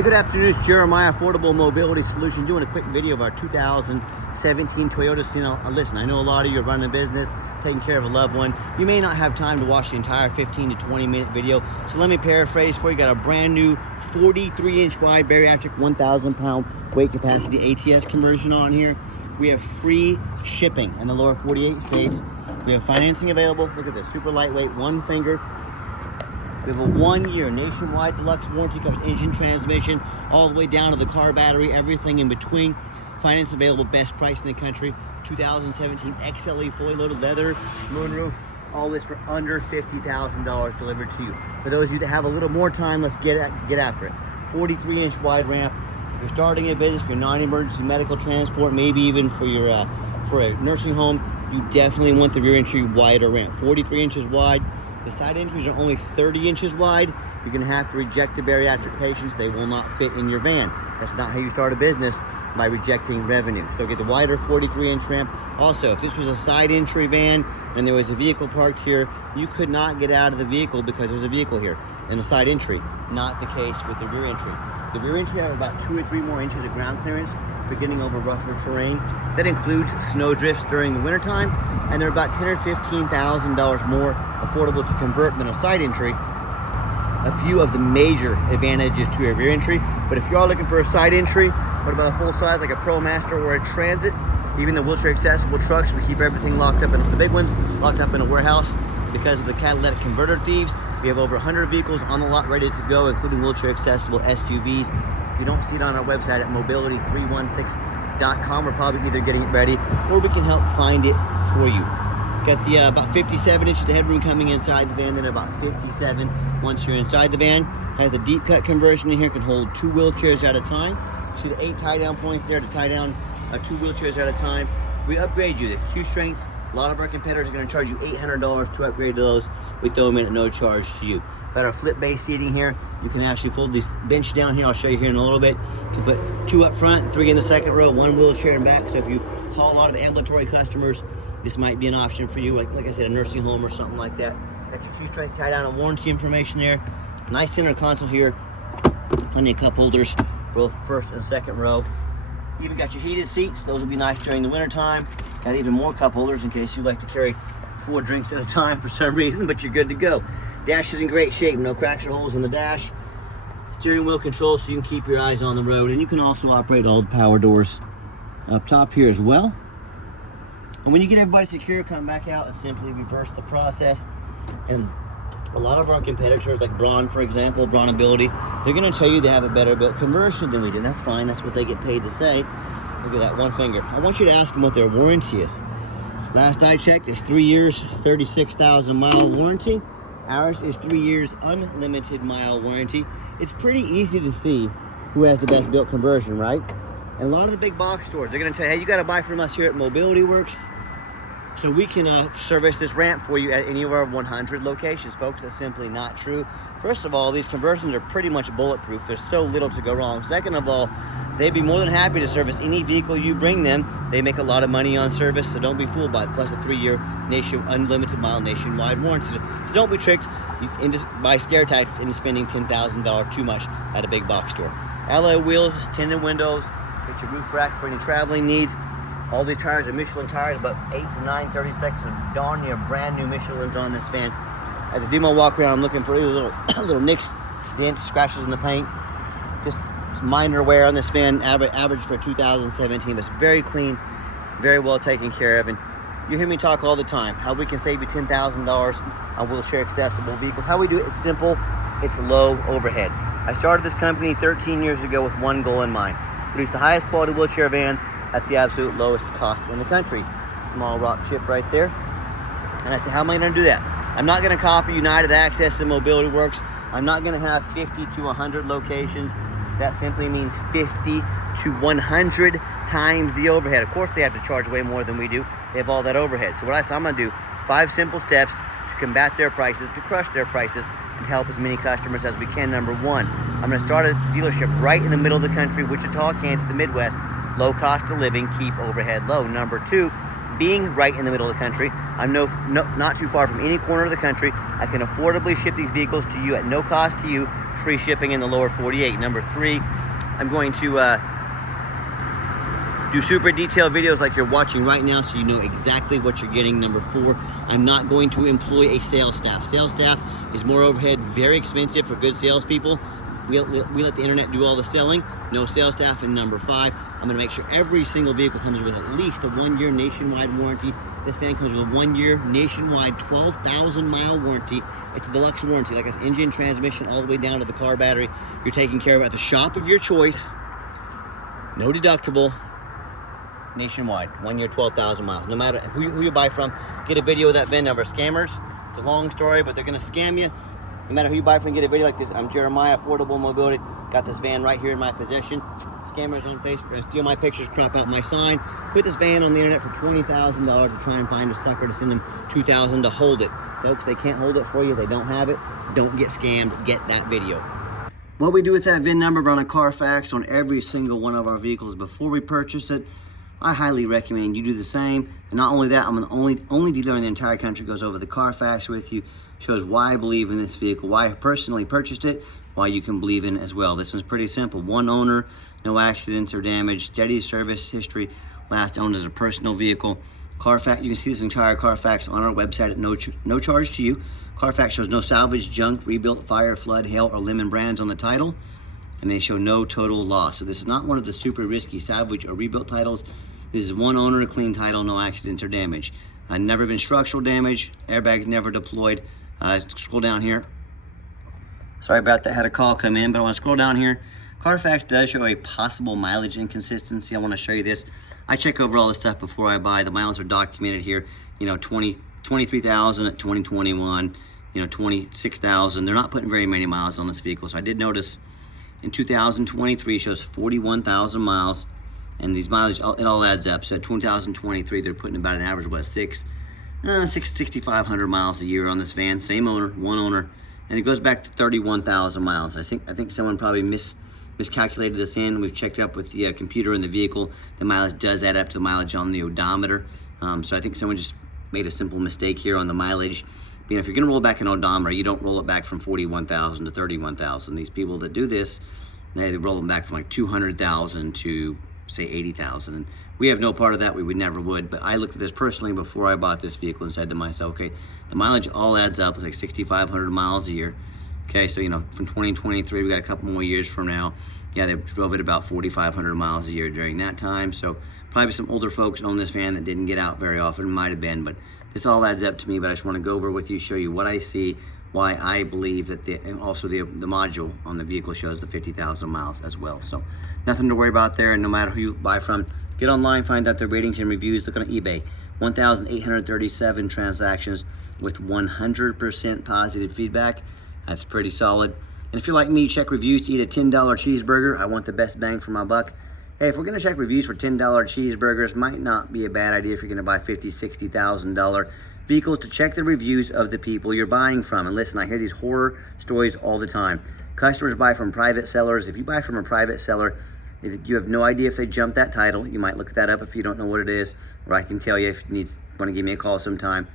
Hey, good afternoon. It's Jeremiah, Affordable Mobility Solution, doing a quick video of our 2017 Toyota Sienna. Listen, I know a lot of you are running a business, taking care of a loved one. You may not have time to watch the entire 15 to 20 minute video, so let me paraphrase for you. Got a brand new 43-inch wide bariatric 1,000 pound weight capacity ATS conversion on here. We have free shipping in the lower 48 states. We have financing available. Look at this, super lightweight, one finger. We have a 1-year nationwide deluxe warranty, covers engine, transmission, all the way down to the car battery, everything in between. Finance available, best price in the country. 2017 XLE fully loaded leather, moonroof, all this for under $50,000 delivered to you. For those of you that have a little more time, let's get after it. 43-inch wide ramp. If you're starting a business, for non-emergency medical transport, maybe even for your for a nursing home, you definitely want the rear entry wider ramp. 43 inches wide. The side entries are only 30 inches wide. You're gonna have to reject the bariatric patients. They will not fit in your van. That's not how you start a business, by rejecting revenue. So get the wider 43-inch ramp. Also, if this was a side entry van and there was a vehicle parked here, you could not get out of the vehicle because there's a vehicle here in the side entry. Not the case with the rear entry. The rear entry have about 2 or 3 more inches of ground clearance for getting over rougher terrain. That includes snow drifts during the wintertime, and they're about $10,000 or $15,000 more affordable to convert than a side entry. A few of the major advantages to a rear entry, but if you are looking for a side entry, what about a full size like a ProMaster or a Transit? Even the wheelchair accessible trucks, we keep everything locked up in the big ones, locked up in a warehouse. Because of the catalytic converter thieves, we have over 100 vehicles on the lot ready to go, including wheelchair accessible SUVs. If you don't see it on our website at mobility316.com, we're probably either getting it ready or we can help find it for you. Got the about 57 inches of headroom coming inside the van, then about 57 once you're inside the van. Has the deep cut conversion in here, can hold 2 wheelchairs at a time. See the 8 tie down points there to tie down 2 wheelchairs at a time. We upgrade you. There's Q strengths. A lot of our competitors are going to charge you $800 to upgrade to those. We throw them in at no charge to you. Got our flip base seating here. You can actually fold this bench down here. I'll show you here in a little bit. You can put 2 up front, 3 in the second row, 1 wheelchair in back. So if you haul a lot of ambulatory customers, this might be an option for you. Like I said, a nursing home or something like that. Got your Q strength tie down and warranty information there. Nice center console here. Plenty of cup holders, both first and second row. Even got your heated seats. Those will be nice during the winter time. Got even more cup holders in case you like to carry 4 drinks at a time for some reason, but you're good to go. Dash is in great shape, no cracks or holes in the dash. Steering wheel control so you can keep your eyes on the road, and you can also operate all the power doors up top here as well. And when you get everybody secure, come back out and simply reverse the process. And a lot of our competitors, like Braun, for example, Braun Ability, they're going to tell you they have a better built conversion than we do. And that's fine. That's what they get paid to say. Look at that, one finger. I want you to ask them what their warranty is. Last I checked, it's 3 years, 36,000 mile warranty. Ours is 3 years, unlimited mile warranty. It's pretty easy to see who has the best built conversion, right? And a lot of the big box stores, they're going to tell you, hey, you got to buy from us here at Mobility Works, so we can service this ramp for you at any of our 100 locations. Folks, that's simply not true. First of all, these conversions are pretty much bulletproof. There's so little to go wrong. Second of all, they'd be more than happy to service any vehicle you bring them. They make a lot of money on service, so don't be fooled by it. Plus a 3-year unlimited mile nationwide warranty. So don't be tricked by scare tactics into spending $10,000 too much at a big box store. Alloy wheels, tinted windows, get your roof rack for any traveling needs. All these tires are Michelin tires, about 8 to 9 32nds of darn near brand new Michelins on this van. As I do my walk around, I'm looking for little nicks, dents, scratches in the paint. Just minor wear on this van, average for 2017. But it's very clean, very well taken care of. And you hear me talk all the time, how we can save you $10,000 on wheelchair accessible vehicles. How we do it, it's simple, it's low overhead. I started this company 13 years ago with one goal in mind: produce the highest quality wheelchair vans at the absolute lowest cost in the country. Small rock chip right there. And I said, how am I going to do that? I'm not going to copy United Access and Mobility Works. I'm not going to have 50 to 100 locations. That simply means 50 to 100 times the overhead. Of course, they have to charge way more than we do. They have all that overhead. So what I said, I'm going to do 5 simple steps to combat their prices, to crush their prices, and help as many customers as we can. Number 1, I'm going to start a dealership right in the middle of the country, Wichita, Kansas, the Midwest. Low cost of living, keep overhead low. Number 2, being right in the middle of the country. I'm not too far from any corner of the country. I can affordably ship these vehicles to you at no cost to you, free shipping in the lower 48. Number 3, I'm going to do super detailed videos like you're watching right now so you know exactly what you're getting. Number 4, I'm not going to employ a sales staff. Sales staff is more overhead, very expensive for good salespeople. We let the internet do all the selling, no sales staff. And number 5, I'm gonna make sure every single vehicle comes with at least a 1-year nationwide warranty. This van comes with a 1-year nationwide 12,000 mile warranty. It's a deluxe warranty, like it's engine, transmission, all the way down to the car battery. You're taken care of at the shop of your choice. No deductible, nationwide, 1 year, 12,000 miles. No matter who you buy from, get a video of that VIN number. Scammers, it's a long story, but they're gonna scam you. No matter who you buy from, get a video like this. I'm Jeremiah, Affordable Mobility. Got this van right here in my possession. Scammers on Facebook are gonna steal my pictures, crop out my sign, put this van on the internet for $20,000 to try and find a sucker to send them $2,000 to hold it. Folks, they can't hold it for you. They don't have it. Don't get scammed. Get that video. What we do with that VIN number, run a Carfax on every single one of our vehicles before we purchase it. I highly recommend you do the same. And not only that, I'm the only dealer in the entire country goes over the Carfax with you, shows why I believe in this vehicle, why I personally purchased it, why you can believe in it as well. This one's pretty simple. 1 owner, no accidents or damage, steady service history, last owned as a personal vehicle. Carfax, you can see this entire Carfax on our website at no charge to you. Carfax shows no salvage, junk, rebuilt, fire, flood, hail, or lemon brands on the title. And they show no total loss. So this is not one of the super risky salvage or rebuilt titles. This is 1 owner, a clean title, no accidents or damage. Never been structural damage, airbags never deployed. Scroll down here. Sorry about that, had a call come in, but I want to scroll down here. Carfax does show a possible mileage inconsistency. I want to show you this. I check over all this stuff before I buy. The miles are documented here. 23,000 at 2021, 26,000. They're not putting very many miles on this vehicle. So I did notice in 2023 shows 41,000 miles. And these mileage, it all adds up. So at 2023, they're putting about an average of what, 6,500 miles a year on this van. Same owner, 1 owner, and it goes back to 31,000 miles. I think someone probably miscalculated this in. We've checked up with the computer in the vehicle. The mileage does add up to the mileage on the odometer. So I think someone just made a simple mistake here on the mileage. If you're going to roll back an odometer, you don't roll it back from 41,000 to 31,000. These people that do this, they roll them back from like 200,000 to say 80,000, and we have no part of that. We never would. But I looked at this personally before I bought this vehicle and said to myself, okay, the mileage all adds up like 6,500 miles a year. Okay, so from 2023, we got a couple more years from now. Yeah, they drove it about 4,500 miles a year during that time. So probably some older folks own this van that didn't get out very often. Might have been, but this all adds up to me. But I just want to go over with you, show you what I see, why I believe that and also the module on the vehicle shows the 50,000 miles as well. So nothing to worry about there. And no matter who you buy from, get online, find out their ratings and reviews. Look on eBay. 1,837 transactions with 100% positive feedback. That's pretty solid. And if you're like me, check reviews to eat a $10 cheeseburger. I want the best bang for my buck. Hey, if we're gonna check reviews for $10 cheeseburgers, might not be a bad idea if you're gonna buy $50,000, $60,000 vehicles, to check the reviews of the people you're buying from. And listen, I hear these horror stories all the time. Customers buy from private sellers. If you buy from a private seller, you have no idea if they jumped that title. You might look that up if you don't know what it is, or I can tell you if you want to give me a call sometime.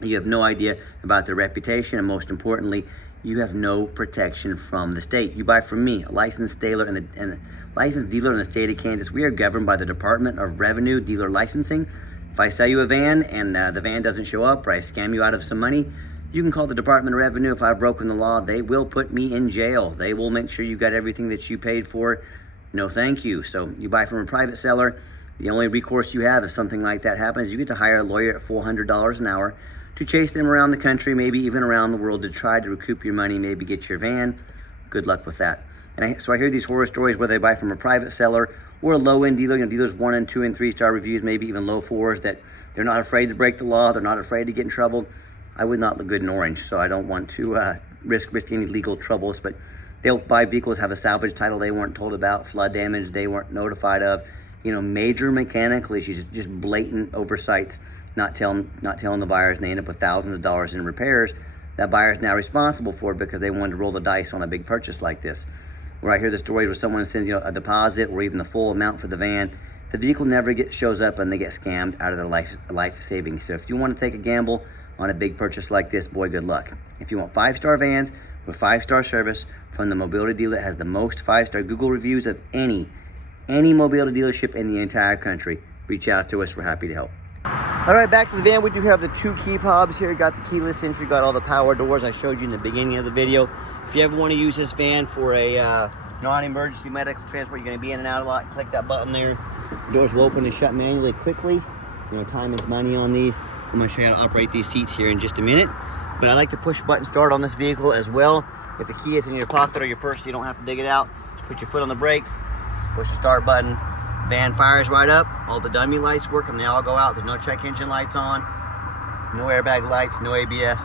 You have no idea about their reputation, and most importantly, you have no protection from the state. You buy from me, a licensed dealer in the state of Kansas. We are governed by the Department of Revenue Dealer Licensing. If I sell you a van and the van doesn't show up, or I scam you out of some money, you can call the Department of Revenue. If I've broken the law, they will put me in jail. They will make sure you got everything that you paid for. No thank you. So you buy from a private seller, the only recourse you have if something like that happens, you get to hire a lawyer at $400 an hour to chase them around the country, maybe even around the world, to try to recoup your money, maybe get your van. Good luck with that. And so I hear these horror stories where they buy from a private seller or a low-end dealer, dealers 1 and 2 and 3 star reviews, maybe even low 4s, that they're not afraid to break the law, they're not afraid to get in trouble. I would not look good in orange, so I don't want to risk any legal troubles, but they'll buy vehicles, have a salvage title they weren't told about, flood damage they weren't notified of, major mechanical issues, just blatant oversights, not telling the buyers, and they end up with thousands of dollars in repairs that buyer is now responsible for because they wanted to roll the dice on a big purchase like this. Where I hear the stories where someone sends a deposit or even the full amount for the van the vehicle never shows up and they get scammed out of their life savings. So if you want to take a gamble on a big purchase like this, boy, good luck. If you want 5-star vans with 5-star service from the mobility dealer that has the most 5-star Google reviews of any mobility dealership in the entire country, reach out to us. We're happy to help. All right, back to the van. We do have the 2 key fobs here. Got the keyless entry, got all the power doors I showed you in the beginning of the video. If you ever want to use this van for a non-emergency medical transport, you're going to be in and out a lot, click that button there. The doors will open and shut manually quickly. You know, time is money on these. I'm going to show you how to operate these seats here in just a minute. But I like to push button start on this vehicle as well. If the key is in your pocket or your purse, you don't have to dig it out. Just put your foot on the brake, push the start button. Van fires right up. All the dummy lights work and they all go out. There's no check engine lights on, no airbag lights, no ABS.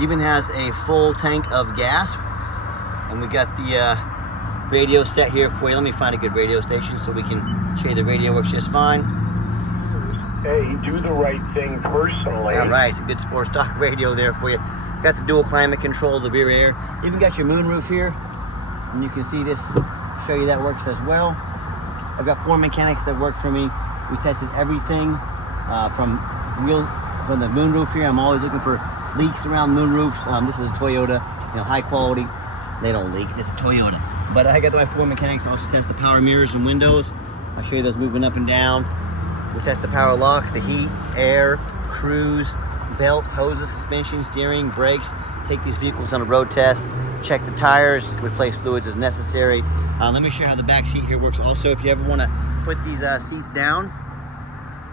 Even has a full tank of gas. And we got the radio set here for you. Let me find a good radio station so we can show you the radio works just fine. Hey, do the right thing personally. All right, it's a good sports talk radio there for you. Got the dual climate control, the rear air. Even got your moonroof here. And you can see this, show you that works as well. I've got 4 mechanics that work for me. We tested everything from the moonroof here. I'm always looking for leaks around moonroofs. This is a Toyota, you know, high quality. They don't leak. This is a Toyota. But I got my 4 mechanics also test the power mirrors and windows. I'll show you those moving up and down. We test the power locks, the heat, air, cruise, belts, hoses, suspension, steering, brakes. Take these vehicles on a road test. Check the tires. Replace fluids as necessary. Let me show you how the back seat here works. Also, if you ever want to put these seats down,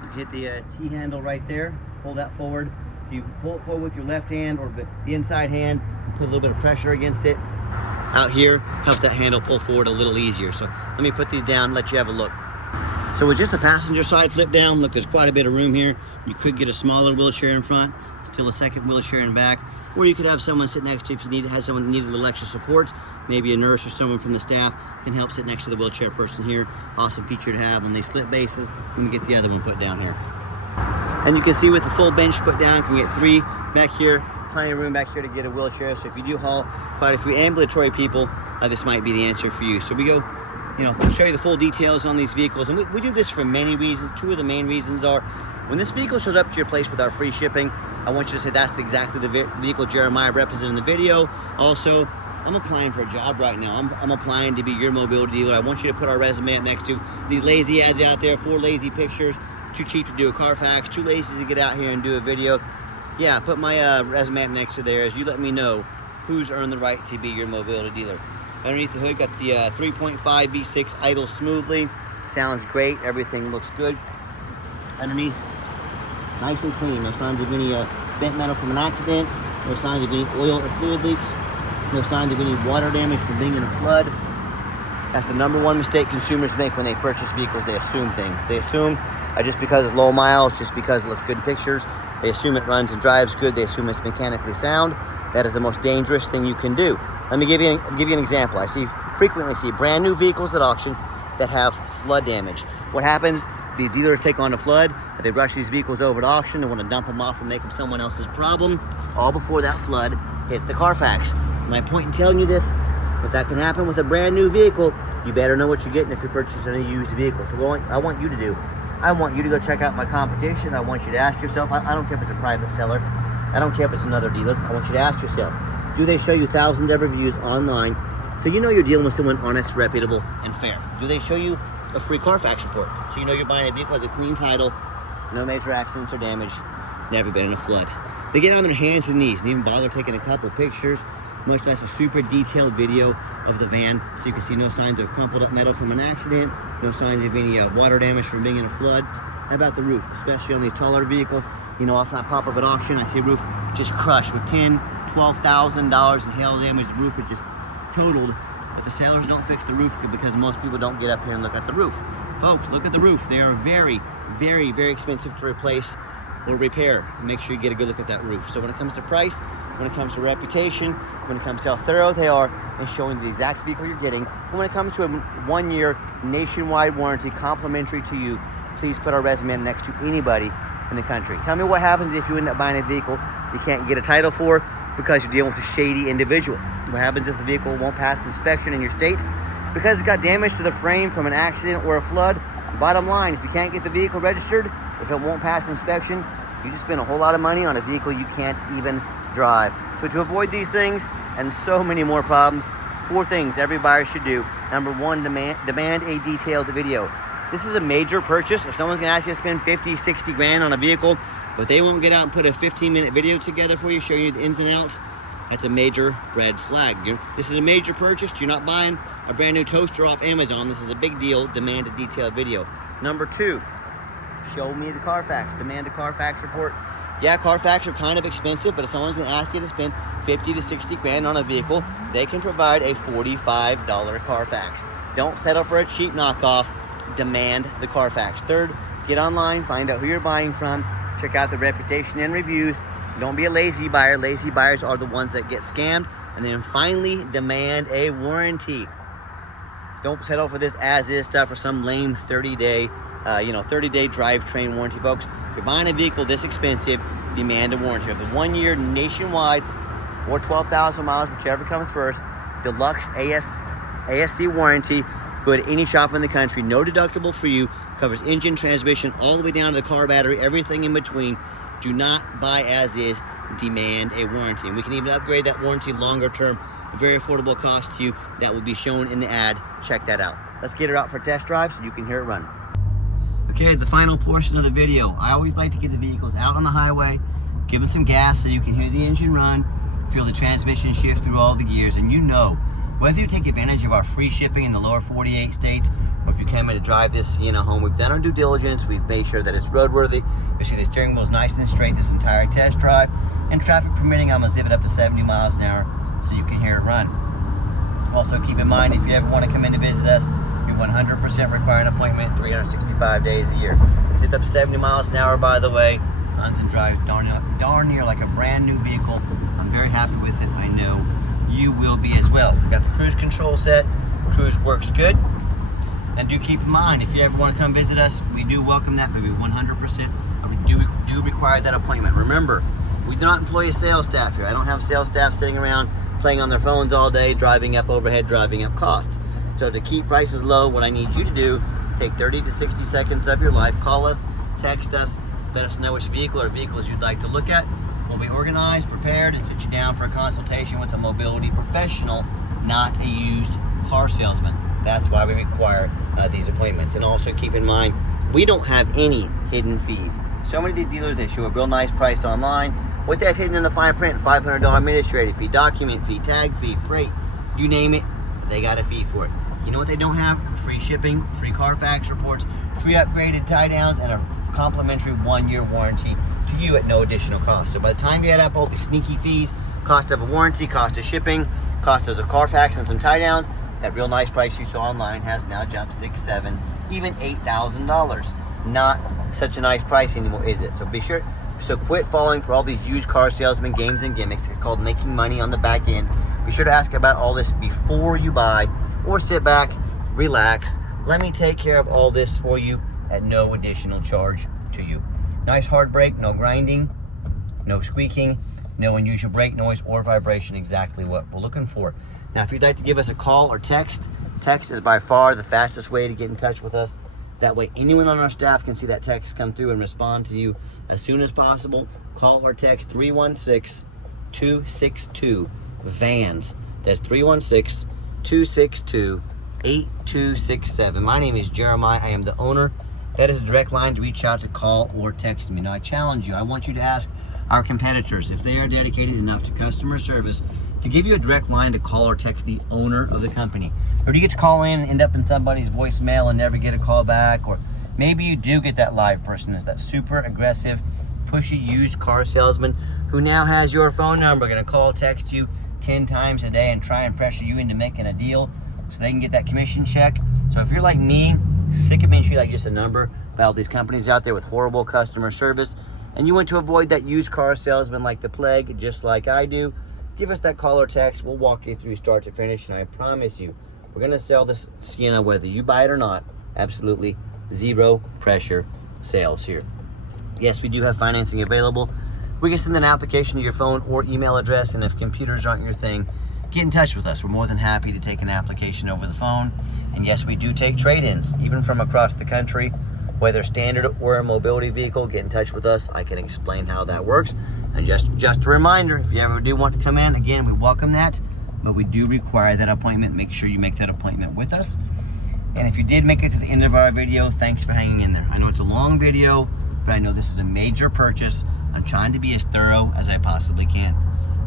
you hit the T handle right there. Pull that forward. If you pull it forward with your left hand or the inside hand, and put a little bit of pressure against it. Out here, helps that handle pull forward a little easier. So let me put these down, let you have a look. So with just the passenger side flip down, look, there's quite a bit of room here. You could get a smaller wheelchair in front, still a second wheelchair in back, or you could have someone sit next to you if you have someone that needed a little extra support. Maybe a nurse or someone from the staff can help sit next to the wheelchair person here. Awesome feature to have on these flip bases. Let me get the other one put down here. And you can see with the full bench put down, you can get 3 back here. Plenty of room back here to get a wheelchair. So if you do haul quite a few ambulatory people, this might be the answer for you. So we go, you know, we'll show you the full details on these vehicles. And we do this for many reasons. 2 of the main reasons are, when this vehicle shows up to your place with our free shipping, I want you to say that's exactly the vehicle Jeremiah represented in the video. Also, I'm applying for a job right now. I'm applying to be your mobility dealer. I want you to put our resume up next to these lazy ads out there, 4 lazy pictures, too cheap to do a Carfax, too lazy to get out here and do a video. Yeah, put my resume up next to theirs. You let me know who's earned the right to be your mobility dealer. Underneath the hood, got the 3.5 V6 idle smoothly. Sounds great. Everything looks good. Underneath, nice and clean. No signs of any bent metal from an accident. No signs of any oil or fluid leaks. No signs of any water damage from being in a flood. That's the #1 mistake consumers make when they purchase vehicles. They assume things. They assume just because it's low miles, just because it looks good in pictures, they assume it runs and drives good. They assume it's mechanically sound. That is the most dangerous thing you can do. Let me give you an example. I frequently see brand new vehicles at auction that have flood damage. What happens? These dealers take on a flood, they rush these vehicles over to auction. They want to dump them off and make them someone else's problem, all before that flood hits the Carfax. My point in telling you this, if that can happen with a brand new vehicle, you better know what you're getting if you're purchasing a used vehicle. So what I want you to do, I want you to go check out my competition. I want you to ask yourself, I don't care if it's a private seller, I don't care if it's another dealer, I want you to ask yourself, do they show you thousands of reviews online so you know you're dealing with someone honest, reputable, and fair? Do they show you a free Carfax report so you know you're buying a vehicle that has a clean title, no major accidents or damage, never been in a flood? They get on their hands and knees and even bother taking a couple pictures, much less a super detailed video of the van so you can see no signs of crumpled up metal from an accident, no signs of any water damage from being in a flood. How about the roof, especially on these taller vehicles? You know, often I pop up at auction, I see a roof just crushed with $10,000, $12,000 in hail damage. The roof is just totaled, but the sellers don't fix the roof because most people don't get up here and look at the roof. Folks, look at the roof. They are very, very, very expensive to replace or repair. Make sure you get a good look at that roof. So when it comes to price, when it comes to reputation, when it comes to how thorough they are and showing the exact vehicle you're getting, and when it comes to a 1-year nationwide warranty complimentary to you, please put our resume next to anybody in the country. Tell me what happens if you end up buying a vehicle you can't get a title for because you're dealing with a shady individual. What happens if the vehicle won't pass inspection in your state because it's got damage to the frame from an accident or a flood? Bottom line, if you can't get the vehicle registered, if it won't pass inspection, you just spend a whole lot of money on a vehicle you can't even drive. So to avoid these things and so many more problems, 4 things every buyer should do. Number 1, demand a detailed video. This is a major purchase. If someone's gonna ask you to spend 50, 60 grand on a vehicle, but they won't get out and put a 15-minute video together for you, showing you the ins and outs, that's a major red flag. This is a major purchase. You're not buying a brand new toaster off Amazon. This is a big deal. Demand a detailed video. Number 2, show me the Carfax. Demand a Carfax report. Yeah, Carfax are kind of expensive, but if someone's gonna ask you to spend 50 to 60 grand on a vehicle, they can provide a $45 Carfax. Don't settle for a cheap knockoff. Demand the Carfax. 3rd, get online, find out who you're buying from, check out the reputation and reviews. Don't be a lazy buyer. Lazy buyers are the ones that get scammed. And then finally, demand a warranty. Don't settle for this as-is stuff or some lame 30-day, 30-day drivetrain warranty, folks. If you're buying a vehicle this expensive, demand a warranty. Of the 1-year nationwide or 12,000 miles, whichever comes first, deluxe ASC warranty. Go to any shop in the country, no deductible for you, covers engine, transmission, all the way down to the car battery, everything in between. Do not buy as is, demand a warranty. And we can even upgrade that warranty longer term, very affordable cost to you. That will be shown in the ad. Check that out. Let's get her out for a test drive so you can hear it run. Okay, the final portion of the video. I always like to get the vehicles out on the highway, give them some gas so you can hear the engine run, feel the transmission shift through all the gears, and you know, whether you take advantage of our free shipping in the lower 48 states, or if you came in to drive this Sienna home, we've done our due diligence, we've made sure that it's roadworthy. You see the steering wheel is nice and straight this entire test drive, and traffic permitting, I'm gonna zip it up to 70 miles an hour so you can hear it run. Also keep in mind, if you ever want to come in to visit us, we 100% require an appointment 365 days a year. Zipped up to 70 miles an hour, by the way, runs and drives darn near like a brand new vehicle. I'm very happy with it. I know you will be as well. We got the cruise control set. Cruise works good. And do keep in mind, if you ever want to come visit us, we do welcome that, but we 100% do require that appointment. Remember, we do not employ a sales staff here. I don't have sales staff sitting around playing on their phones all day, driving up overhead, driving up costs. So to keep prices low, what I need you to do, take 30 to 60 seconds of your life, call us, text us, let us know which vehicle or vehicles you'd like to look at. We'll be organized, prepared, and sit you down for a consultation with a mobility professional, not a used car salesman. That's why we require these appointments. And also keep in mind, we don't have any hidden fees. So many of these dealers, they show a real nice price online. What that's hidden in the fine print, $500 administrative fee, document fee, tag fee, freight, you name it, they got a fee for it. You know what they don't have? Free shipping, free Carfax reports, free upgraded tie downs, and a complimentary 1-year warranty to you at no additional cost. So by the time you add up all the sneaky fees, cost of a warranty, cost of shipping, cost of a Carfax and some tie downs, that real nice price you saw online has now jumped $6,000, $7,000, even $8,000. Not such a nice price anymore, is it? So quit falling for all these used car salesman games and gimmicks. It's called making money on the back end. Be sure to ask about all this before you buy, or sit back, relax. Let me take care of all this for you at no additional charge to you. Nice hard brake, no grinding, no squeaking, no unusual brake noise or vibration, exactly what we're looking for. Now, if you'd like to give us a call or text is by far the fastest way to get in touch with us. That way, anyone on our staff can see that text come through and respond to you as soon as possible. Call or text 316-262-VANS. That's 316-262-8267. My name is Jeremiah. I am the owner. That is a direct line to reach out to, call or text me. Now, I challenge you. I want you to ask our competitors if they are dedicated enough to customer service to give you a direct line to call or text the owner of the company. Or do you get to call in and end up in somebody's voicemail and never get a call back? Or maybe you do get that live person, is that super aggressive, pushy used car salesman who now has your phone number, gonna call, text you 10 times a day and try and pressure you into making a deal so they can get that commission check. So if you're like me, sick of being treated like just a number by all these companies out there with horrible customer service, and you want to avoid that used car salesman like the plague, just like I do, give us that call or text. We'll walk you through start to finish, and I promise you, we're gonna sell this Sienna whether you buy it or not. Absolutely zero pressure sales here. Yes, we do have financing available. We can send an application to your phone or email address, and if computers aren't your thing, get in touch with us. We're more than happy to take an application over the phone. And yes, we do take trade-ins, even from across the country, whether standard or a mobility vehicle. Get in touch with us. I can explain how that works. And just a reminder, if you ever do want to come in, again, we welcome that, but we do require that appointment. Make sure you make that appointment with us. And if you did make it to the end of our video, thanks for hanging in there. I know it's a long video, but I know this is a major purchase. I'm trying to be as thorough as I possibly can.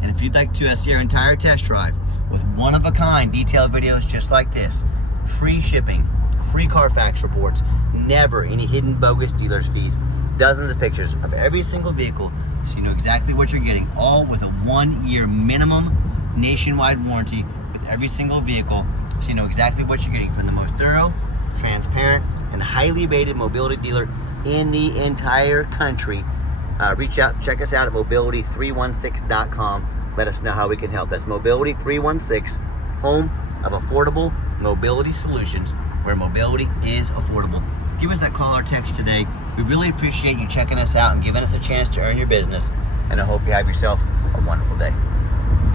And if you'd like to see our entire test drive with one-of-a-kind detailed videos just like this, free shipping, free Carfax reports, never any hidden bogus dealer's fees, dozens of pictures of every single vehicle so you know exactly what you're getting, all with a 1-year minimum nationwide warranty with every single vehicle, so you know exactly what you're getting from the most thorough, transparent, and highly rated mobility dealer in the entire country. Reach out, check us out at mobility316.com. Let us know how we can help. That's Mobility316, home of affordable mobility solutions, where mobility is affordable. Give us that call or text today. We really appreciate you checking us out and giving us a chance to earn your business. And I hope you have yourself a wonderful day.